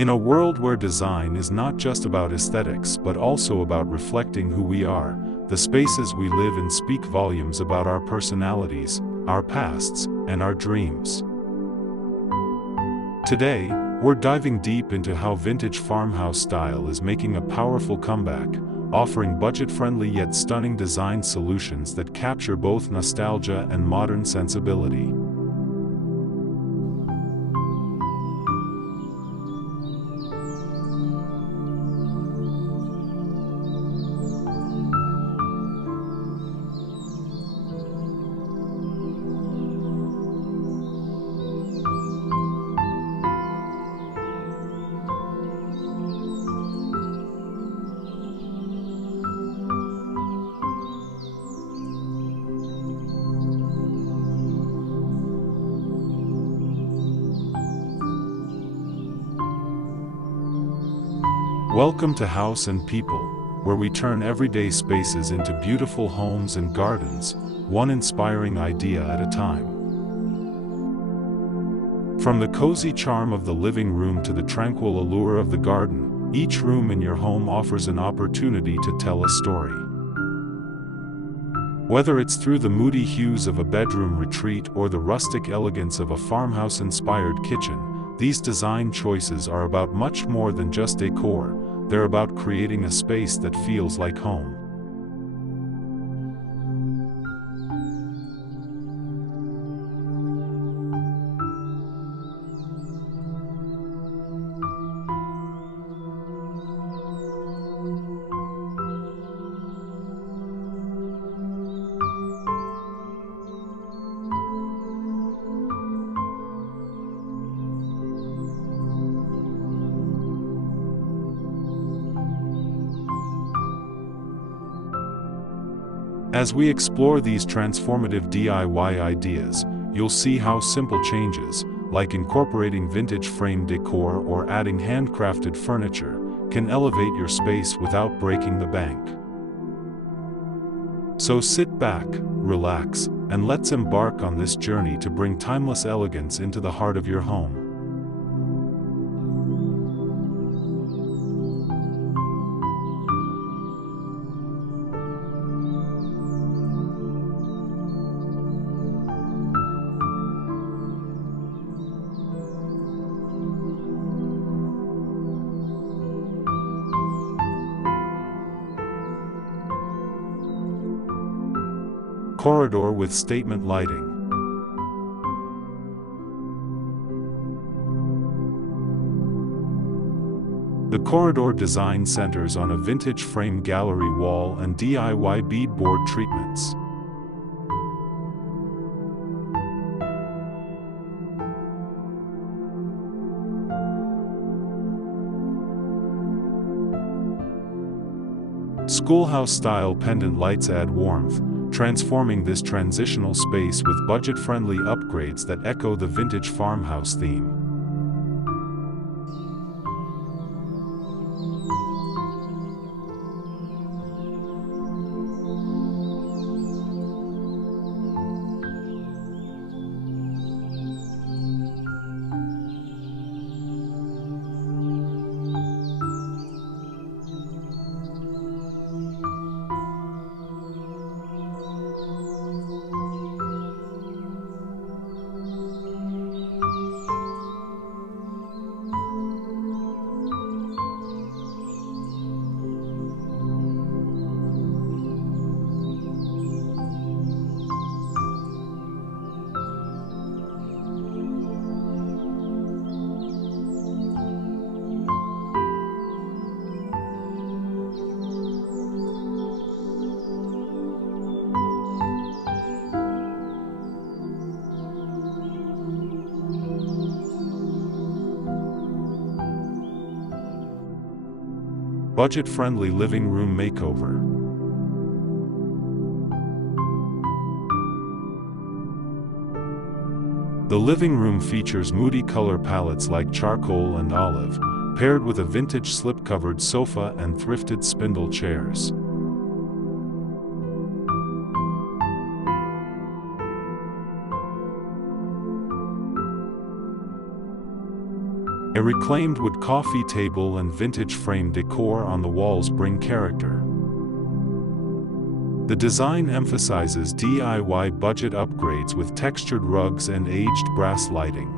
In a world where design is not just about aesthetics but also about reflecting who we are, the spaces we live in speak volumes about our personalities, our pasts, and our dreams. Today, we're diving deep into how vintage farmhouse style is making a powerful comeback, offering budget-friendly yet stunning design solutions that capture both nostalgia and modern sensibility. Welcome to House and People, where we turn everyday spaces into beautiful homes and gardens, one inspiring idea at a time. From the cozy charm of the living room to the tranquil allure of the garden, each room in your home offers an opportunity to tell a story. Whether it's through the moody hues of a bedroom retreat or the rustic elegance of a farmhouse-inspired kitchen, these design choices are about much more than just decor. They're about creating a space that feels like home. As we explore these transformative DIY ideas, you'll see how simple changes, like incorporating vintage frame decor or adding handcrafted furniture, can elevate your space without breaking the bank. So sit back, relax, and let's embark on this journey to bring timeless elegance into the heart of your home. Corridor with statement lighting. The corridor design centers on a vintage frame gallery wall and DIY beadboard treatments. Schoolhouse-style pendant lights add warmth, transforming this transitional space with budget-friendly upgrades that echo the vintage farmhouse theme. Budget-friendly living room makeover. The living room features moody color palettes like charcoal and olive, paired with a vintage slip-covered sofa and thrifted spindle chairs. A reclaimed wood coffee table and vintage frame decor on the walls bring character. The design emphasizes DIY budget upgrades with textured rugs and aged brass lighting.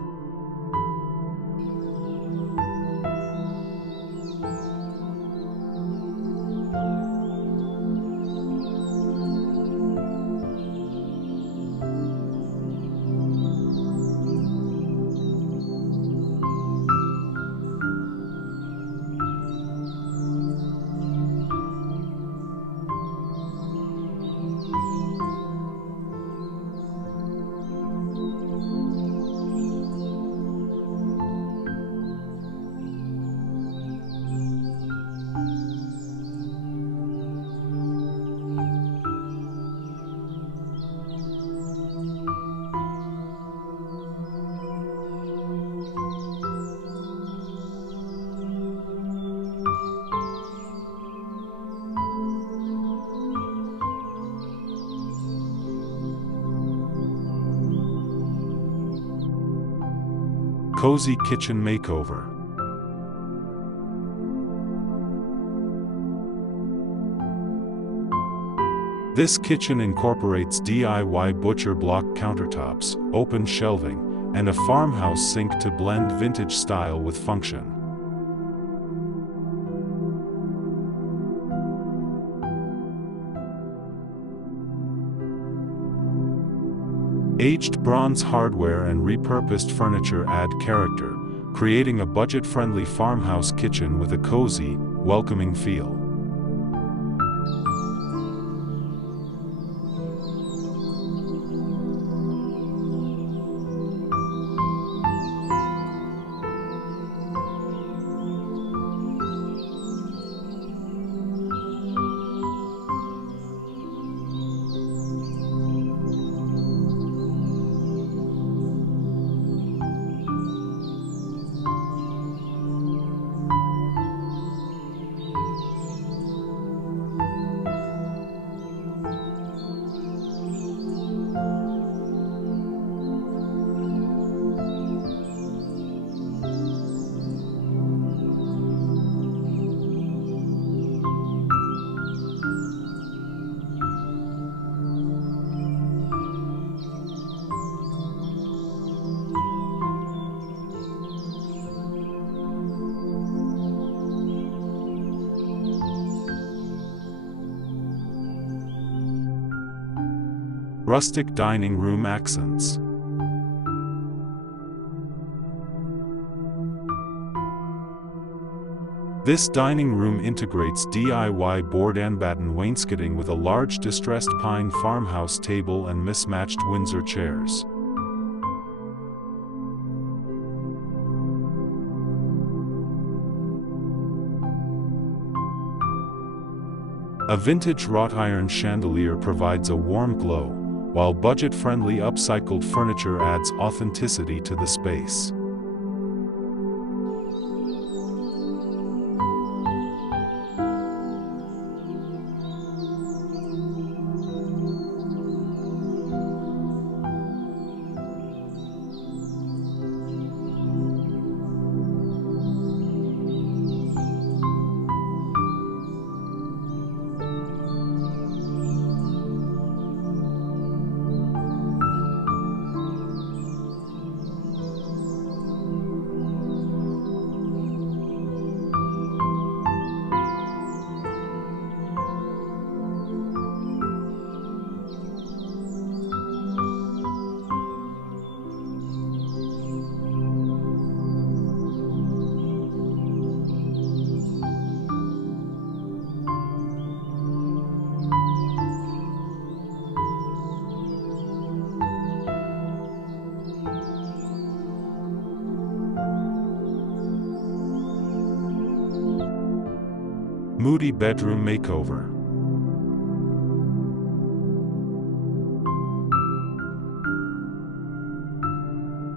Cozy kitchen makeover. This kitchen incorporates DIY butcher block countertops, open shelving, and a farmhouse sink to blend vintage style with function. Aged bronze hardware and repurposed furniture add character, creating a budget-friendly farmhouse kitchen with a cozy, welcoming feel. Rustic dining room accents. This dining room integrates DIY board and batten wainscoting with a large distressed pine farmhouse table and mismatched Windsor chairs. A vintage wrought iron chandelier provides a warm glow, while budget-friendly upcycled furniture adds authenticity to the space. Moody bedroom makeover.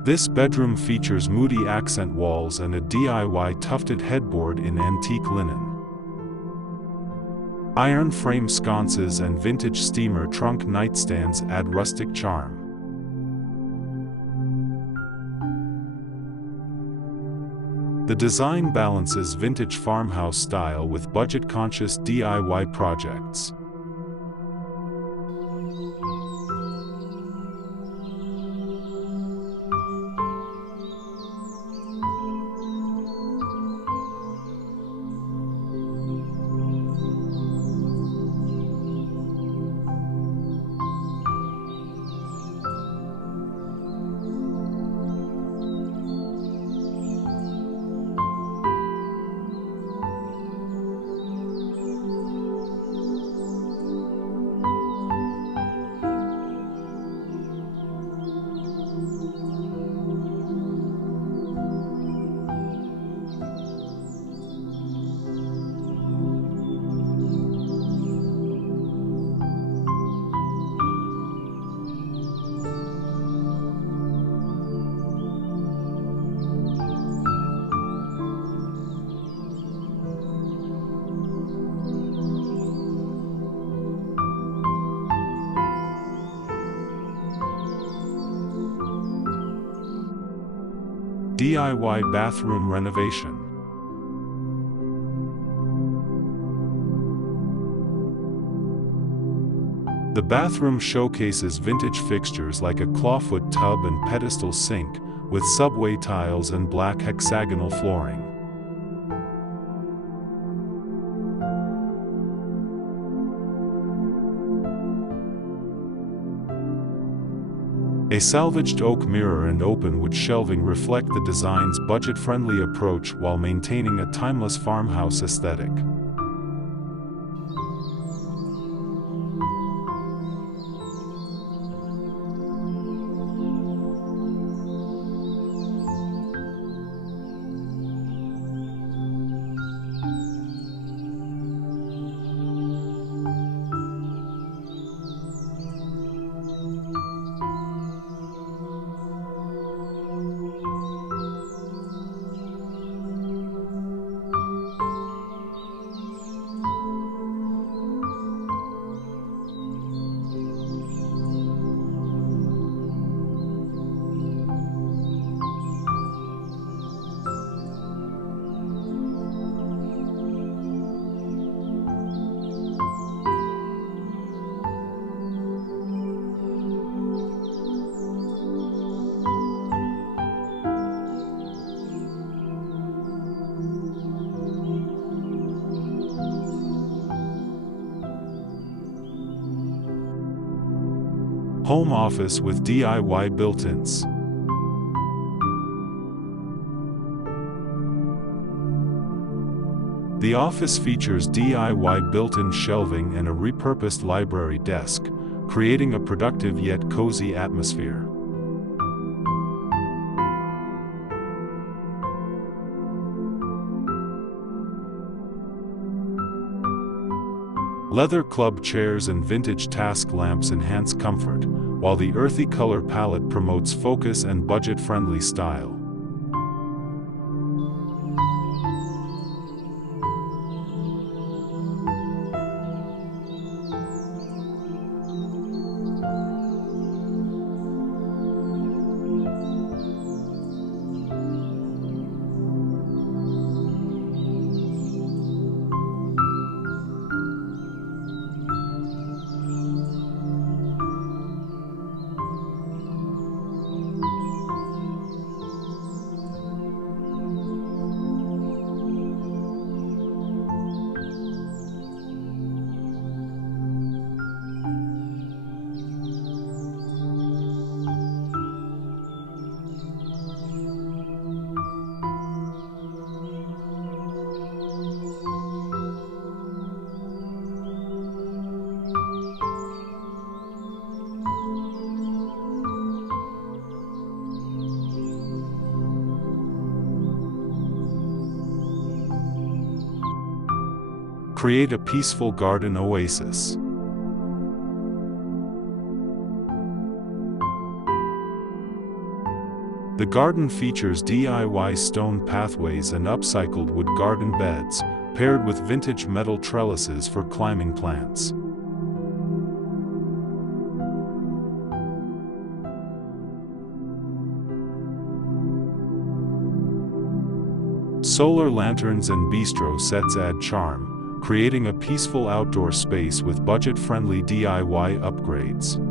This bedroom features Moody accent walls and a DIY tufted headboard in antique linen. Iron frame sconces and vintage steamer trunk nightstands add rustic charm. The design balances vintage farmhouse style with budget-conscious DIY projects. DIY bathroom renovation. The bathroom showcases vintage fixtures like a clawfoot tub and pedestal sink, with subway tiles and black hexagonal flooring. A salvaged oak mirror and open-wood shelving reflect the design's budget-friendly approach while maintaining a timeless farmhouse aesthetic. Home office with DIY built-ins. The office features DIY built-in shelving and a repurposed library desk, creating a productive yet cozy atmosphere. Leather club chairs and vintage task lamps enhance comfort, while the earthy color palette promotes focus and budget-friendly style. Create a peaceful garden oasis. The garden features DIY stone pathways and upcycled wood garden beds, paired with vintage metal trellises for climbing plants. Solar lanterns and bistro sets add charm, creating a peaceful outdoor space with budget-friendly DIY upgrades.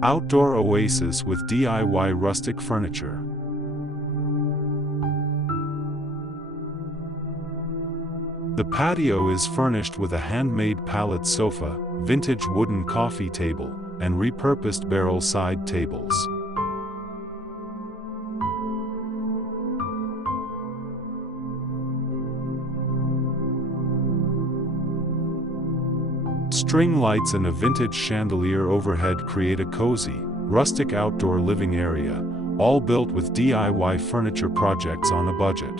Outdoor oasis with DIY rustic furniture. The patio is furnished with a handmade pallet sofa, vintage wooden coffee table, and repurposed barrel side tables. String lights and a vintage chandelier overhead create a cozy, rustic outdoor living area, all built with DIY furniture projects on a budget.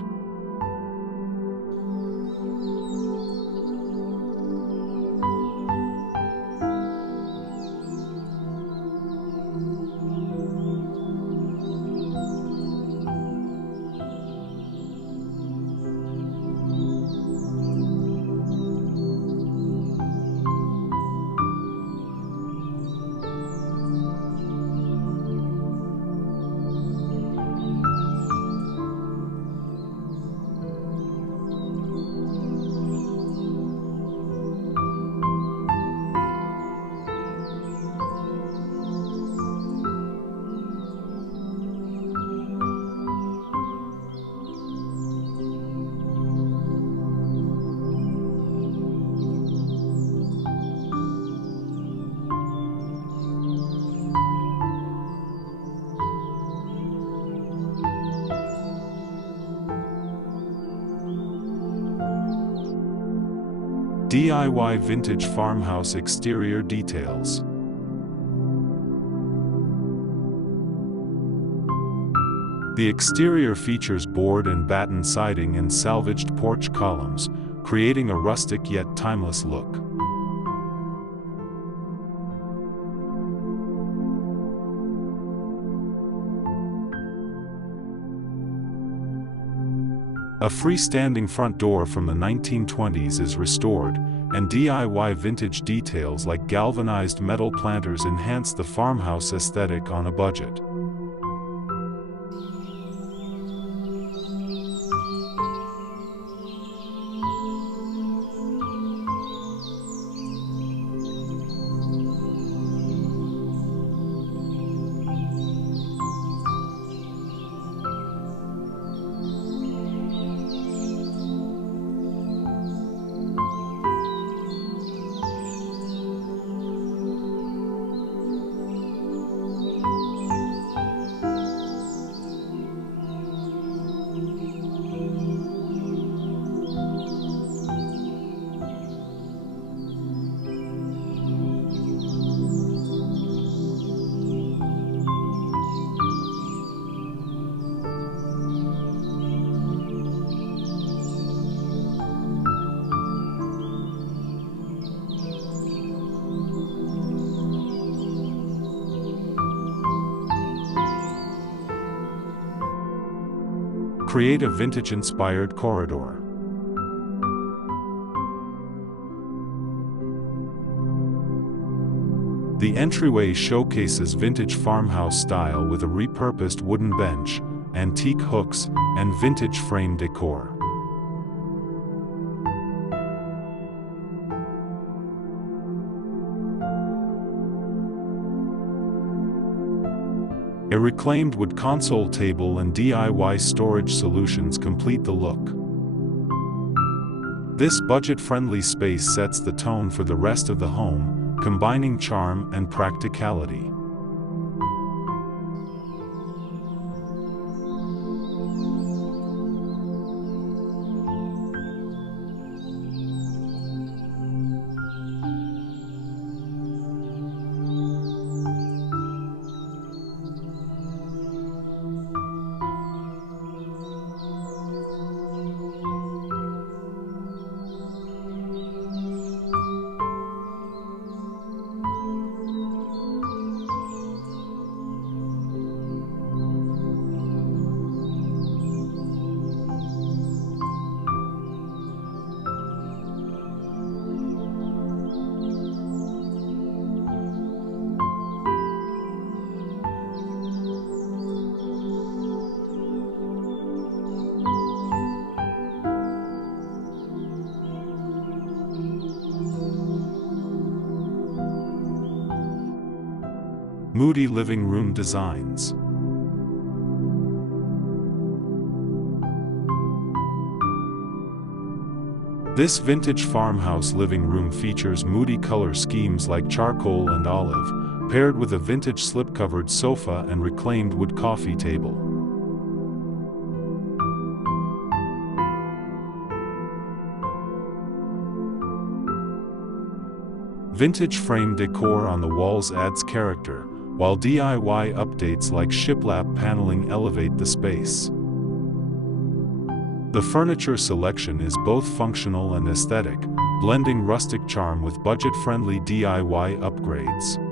DIY vintage farmhouse exterior details. The exterior features board and batten siding and salvaged porch columns, creating a rustic yet timeless look. A freestanding front door from the 1920s is restored, and DIY vintage details like galvanized metal planters enhance the farmhouse aesthetic on a budget. Create a vintage-inspired corridor. The entryway showcases vintage farmhouse style with a repurposed wooden bench, antique hooks, and vintage frame decor. A reclaimed wood console table and DIY storage solutions complete the look. This budget-friendly space sets the tone for the rest of the home, combining charm and practicality. Moody living room designs. This vintage farmhouse living room features moody color schemes like charcoal and olive, paired with a vintage slip-covered sofa and reclaimed wood coffee table. Vintage frame decor on the walls adds character, while DIY updates like shiplap paneling elevate the space. The furniture selection is both functional and aesthetic, blending rustic charm with budget-friendly DIY upgrades.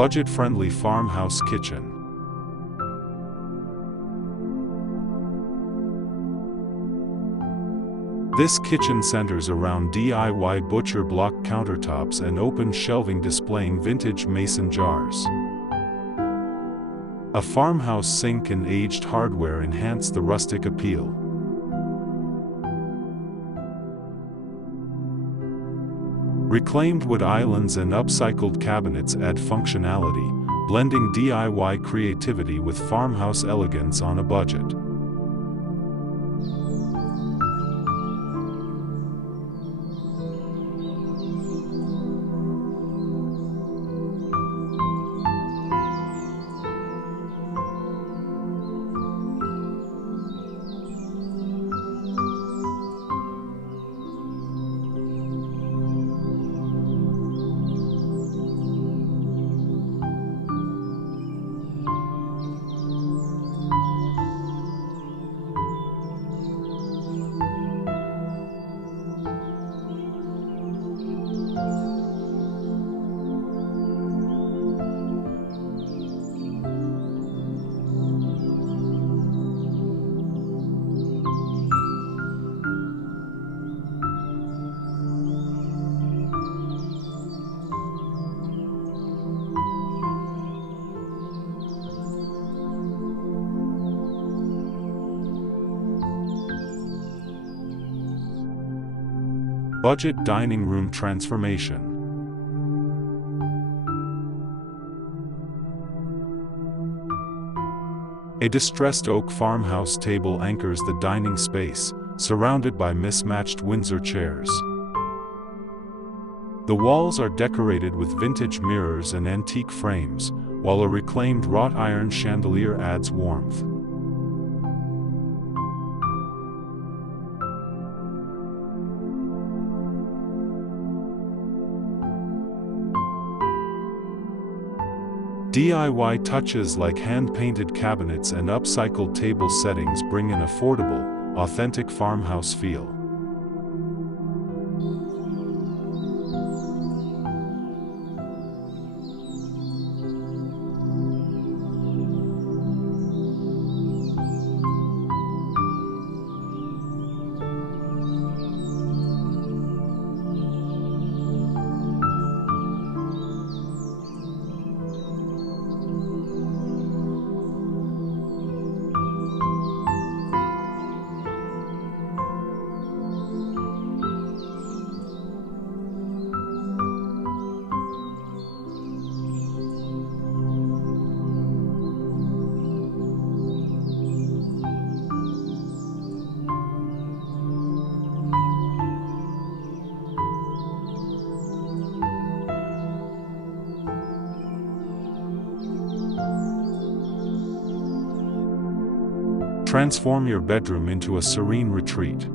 Budget-friendly farmhouse kitchen. This kitchen centers around DIY butcher block countertops and open shelving displaying vintage mason jars. A farmhouse sink and aged hardware enhance the rustic appeal. Reclaimed wood islands and upcycled cabinets add functionality, blending DIY creativity with farmhouse elegance on a budget. Budget dining room transformation. A distressed oak farmhouse table anchors the dining space, surrounded by mismatched Windsor chairs. The walls are decorated with vintage mirrors and antique frames, while a reclaimed wrought iron chandelier adds warmth. DIY touches like hand-painted cabinets and upcycled table settings bring an affordable, authentic farmhouse feel. Transform your bedroom into a serene retreat.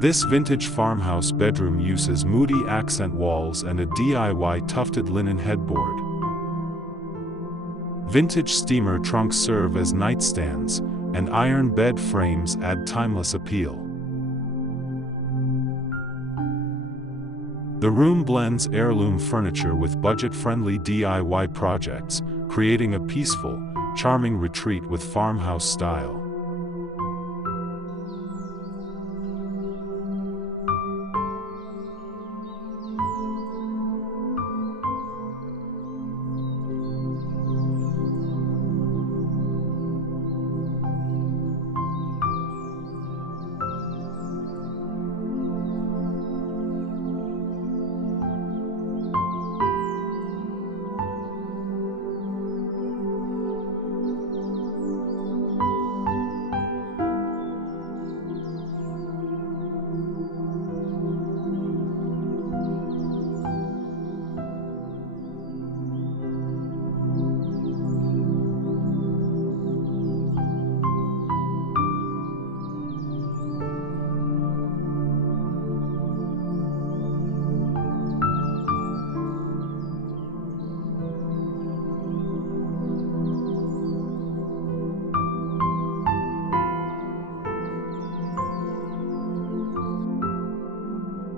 This vintage farmhouse bedroom uses Moody accent walls and a DIY tufted linen headboard. Vintage steamer trunks serve as nightstands, and iron bed frames add timeless appeal. The room blends heirloom furniture with budget-friendly DIY projects, creating a peaceful, charming retreat with farmhouse style.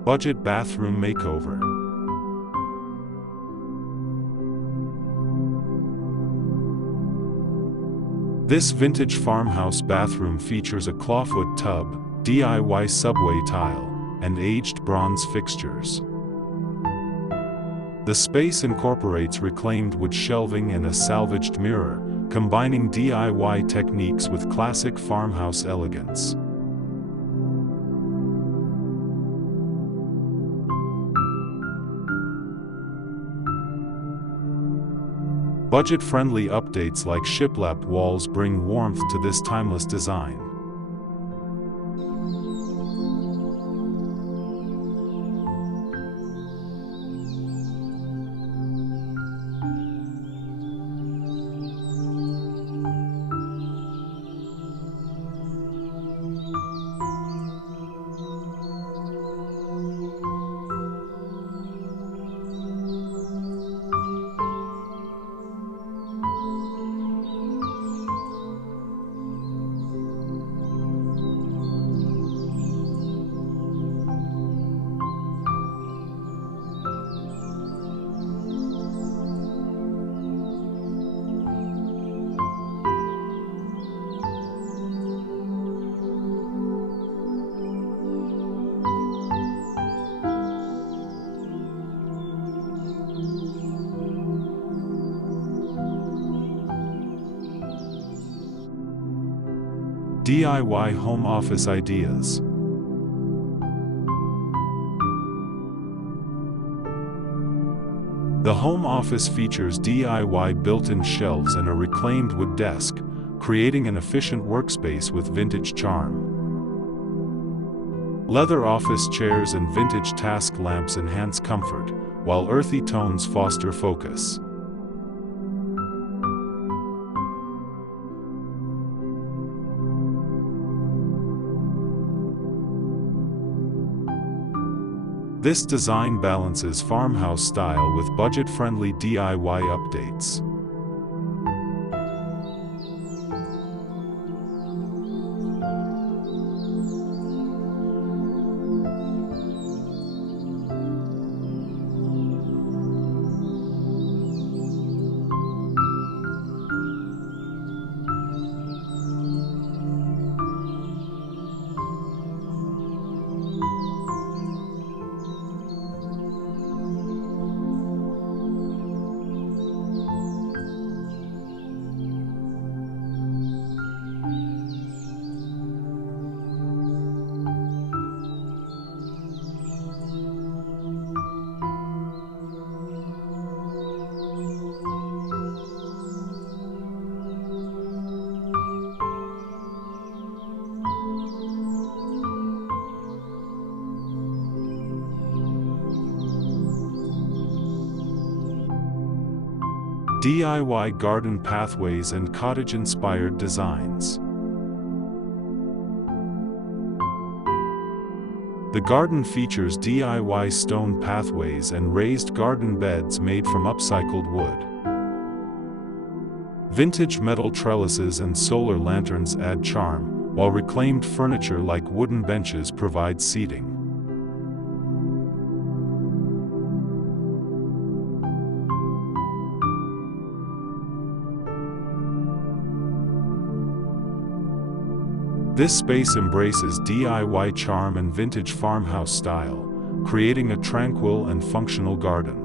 Budget bathroom makeover. This vintage farmhouse bathroom features a clawfoot tub, DIY subway tile, and aged bronze fixtures. The space incorporates reclaimed wood shelving and a salvaged mirror, combining DIY techniques with classic farmhouse elegance. Budget-friendly updates like shiplap walls bring warmth to this timeless design. DIY home office ideas. The home office features DIY built-in shelves and a reclaimed wood desk, creating an efficient workspace with vintage charm. Leather office chairs and vintage task lamps enhance comfort, while earthy tones foster focus. This design balances farmhouse style with budget-friendly DIY updates. DIY garden pathways and cottage-inspired designs. The garden features DIY stone pathways and raised garden beds made from upcycled wood. Vintage metal trellises and solar lanterns add charm, while reclaimed furniture like wooden benches provide seating. This space embraces DIY charm and vintage farmhouse style, creating a tranquil and functional garden.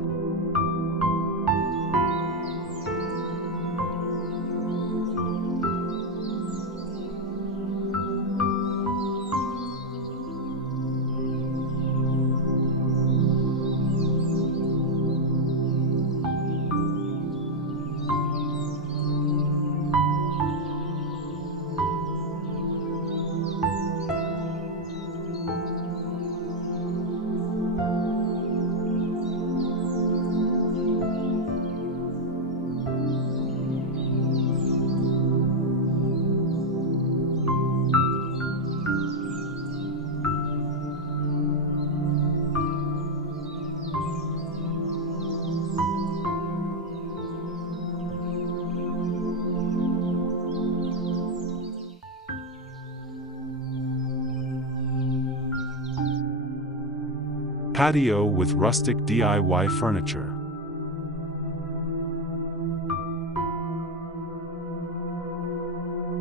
Patio with rustic DIY furniture.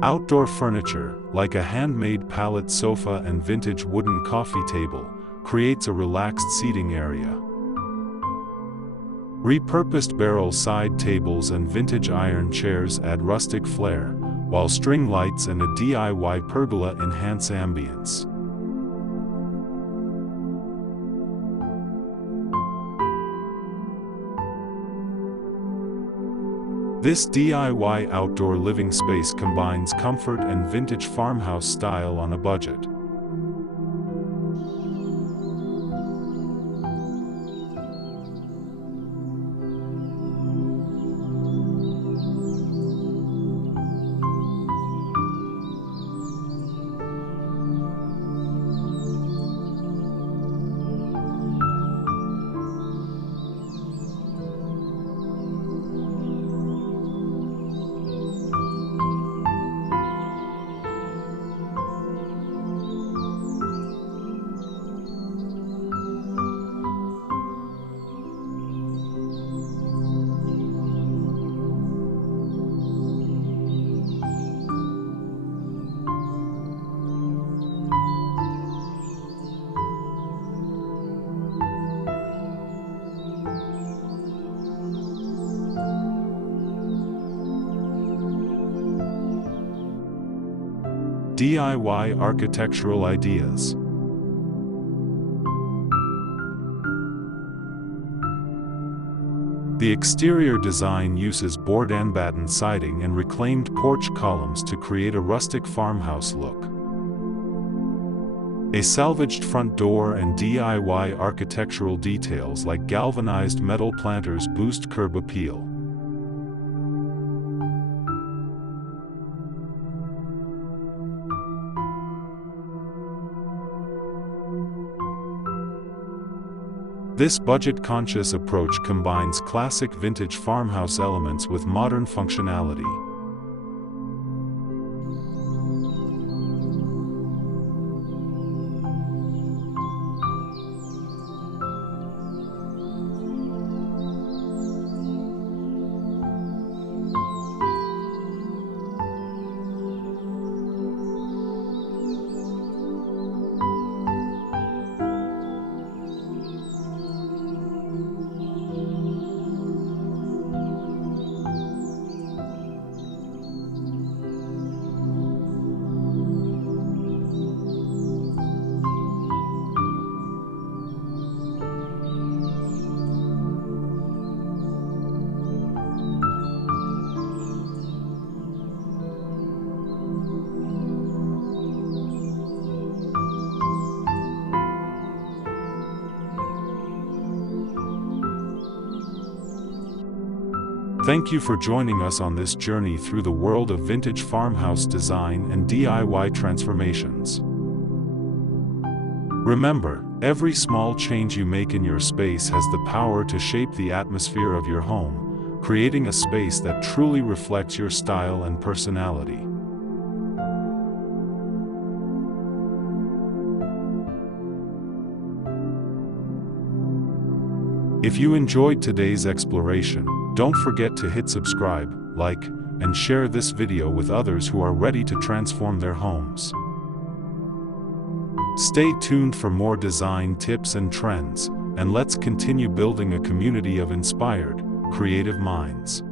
Outdoor furniture, like a handmade pallet sofa and vintage wooden coffee table, creates a relaxed seating area. Repurposed barrel side tables and vintage iron chairs add rustic flair, while string lights and a DIY pergola enhance ambience. This DIY outdoor living space combines comfort and vintage farmhouse style on a budget. DIY architectural ideas. The exterior design uses board and batten siding and reclaimed porch columns to create a rustic farmhouse look. A salvaged front door and DIY architectural details like galvanized metal planters boost curb appeal. This budget-conscious approach combines classic vintage farmhouse elements with modern functionality. Thank you for joining us on this journey through the world of vintage farmhouse design and DIY transformations. Remember, every small change you make in your space has the power to shape the atmosphere of your home, creating a space that truly reflects your style and personality. If you enjoyed today's exploration, don't forget to hit subscribe, like, and share this video with others who are ready to transform their homes. Stay tuned for more design tips and trends, and let's continue building a community of inspired, creative minds.